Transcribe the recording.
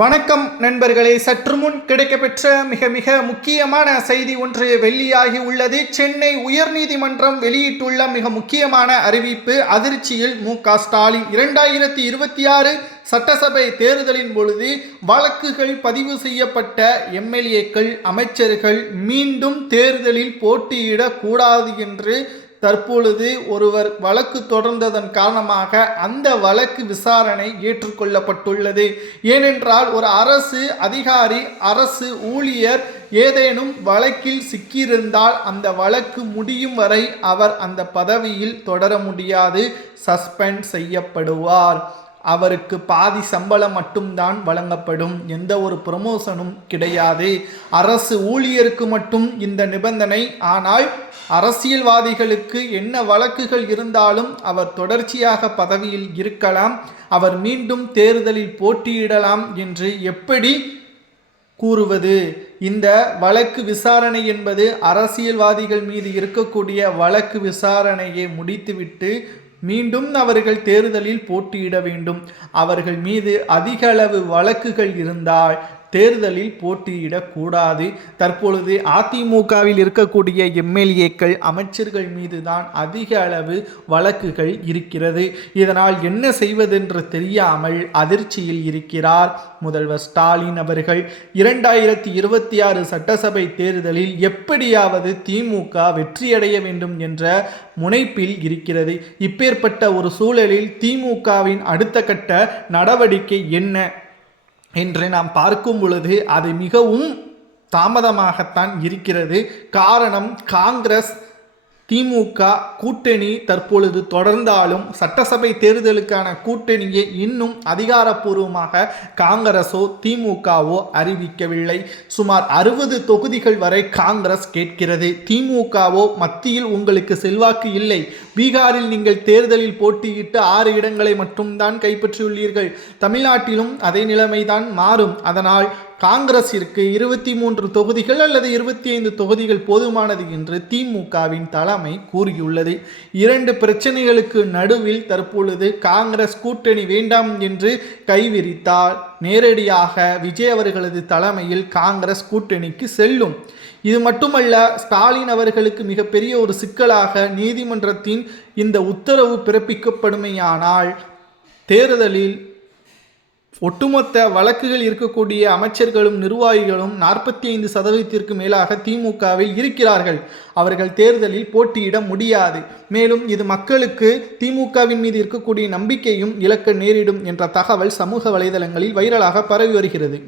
வணக்கம் நண்பர்களே, சற்று முன் கிடைக்கப்பெற்ற மிக முக்கியமான செய்தி ஒன்று வெளியாகி உள்ளது. சென்னை உயர்நீதிமன்றம் வெளியிட்டுள்ள மிக முக்கியமான அறிவிப்பு. அதிர்ச்சியில் மு.க.ஸ்டாலின் 2026 சட்டசபை தேர்தலின் பொழுது வழக்குகள் பதிவு செய்யப்பட்ட எம்எல்ஏக்கள், அமைச்சர்கள் மீண்டும் தேர்தலில் போட்டியிடக்கூடாது என்று தற்பொழுது ஒருவர் வழக்கு தொடர்ந்ததன் காரணமாக அந்த வழக்கு விசாரணை ஏற்றுக்கொள்ளப்பட்டுள்ளது. ஏனென்றால் ஒரு அரசு அதிகாரி, அரசு ஊழியர் ஏதேனும் வழக்கில் சிக்கியிருந்தால் அந்த வழக்கு முடியும் வரை அவர் அந்த பதவியில் தொடர முடியாது, சஸ்பெண்ட் செய்யப்படுவார். அவருக்கு பாதி சம்பளம் மட்டும்தான் வழங்கப்படும், எந்த ஒரு ப்ரமோஷனும் கிடையாது. அரசு ஊழியருக்கு மட்டும் இந்த நிபந்தனை. ஆனால் அரசியல்வாதிகளுக்கு என்ன வழக்குகள் இருந்தாலும் அவர் தொடர்ச்சியாக பதவியில் இருக்கலாம், அவர் மீண்டும் தேர்தலில் போட்டியிடலாம் என்று எப்படி கூறுவது? இந்த வழக்கு விசாரணை என்பது அரசியல்வாதிகள் மீது இருக்கக்கூடிய வழக்கு விசாரணையை முடித்துவிட்டு மீண்டும் அவர்கள் தேர்தலில் போட்டியிட வேண்டும். அவர்கள் மீது அதிக அளவு வழக்குகள் இருந்தால் தேர்தலில் போட்டியிடக்கூடாது. தற்பொழுது அதிமுகவில் இருக்கக்கூடிய எம்எல்ஏக்கள், அமைச்சர்கள் மீது தான் அதிக அளவு வழக்குகள் இருக்கிறது. இதனால் என்ன செய்வதென்று தெரியாமல் அதிர்ச்சியில் இருக்கிறார் முதல்வர் ஸ்டாலின் அவர்கள். 2026 சட்டசபை தேர்தலில் எப்படியாவது திமுக வெற்றியடைய வேண்டும் என்ற முனைப்பில் இருக்கிறது. இப்பேற்பட்ட ஒரு சூழலில் திமுகவின் அடுத்த கட்ட நடவடிக்கை என்ன என்று நாம் பார்க்கும் பொழுது அது மிகவும் தாமதமாகத்தான் இருக்கிறது. காரணம், காங்கிரஸ் திமுக கூட்டணி தற்பொழுது தொடர்ந்தாலும் சட்டசபை தேர்தலுக்கான கூட்டணியை இன்னும் அதிகாரப்பூர்வமாக காங்கிரஸோ திமுகவோ அறிவிக்கவில்லை. சுமார் 60 தொகுதிகள் வரை காங்கிரஸ் கேட்கிறது. திமுகவோ மத்தியில் உங்களுக்கு செல்வாக்கு இல்லை, பீகாரில் நீங்கள் தேர்தலில் போட்டியிட்டு 6 இடங்களை மட்டும்தான் கைப்பற்றியுள்ளீர்கள், தமிழ்நாட்டிலும் அதே நிலைமைதான் மாறும். அதனால் காங்கிரசிற்கு 23 தொகுதிகள் அல்லது 25 தொகுதிகள் போதுமானது என்று திமுகவின் தலைமை கூறியுள்ளது. 2 பிரச்சனைகளுக்கு நடுவில் தற்பொழுது காங்கிரஸ் கூட்டணி வேண்டாம் என்று கைவிரித்தால் நேரடியாக விஜய் அவர்களது தலைமையில் காங்கிரஸ் கூட்டணிக்கு செல்லும். இது மட்டுமல்ல, ஸ்டாலின் அவர்களுக்கு மிகப்பெரிய ஒரு சிக்கலாக நீதிமன்றத்தின் இந்த உத்தரவு பிறப்பிக்கப்படுமையானால் தேர்தலில் ஒட்டுமொத்த வழக்குகள் இருக்கக்கூடிய அமைச்சர்களும் நிர்வாகிகளும் 45% மேலாக திமுகவில் இருக்கிறார்கள். அவர்கள் தேர்தலில் போட்டியிட முடியாது. மேலும் இது மக்களுக்கு திமுகவின் மீது இருக்கக்கூடிய நம்பிக்கையும் இழக்க நேரிடும் என்ற தகவல் சமூக வலைதளங்களில் வைரலாக பரவி வருகிறது.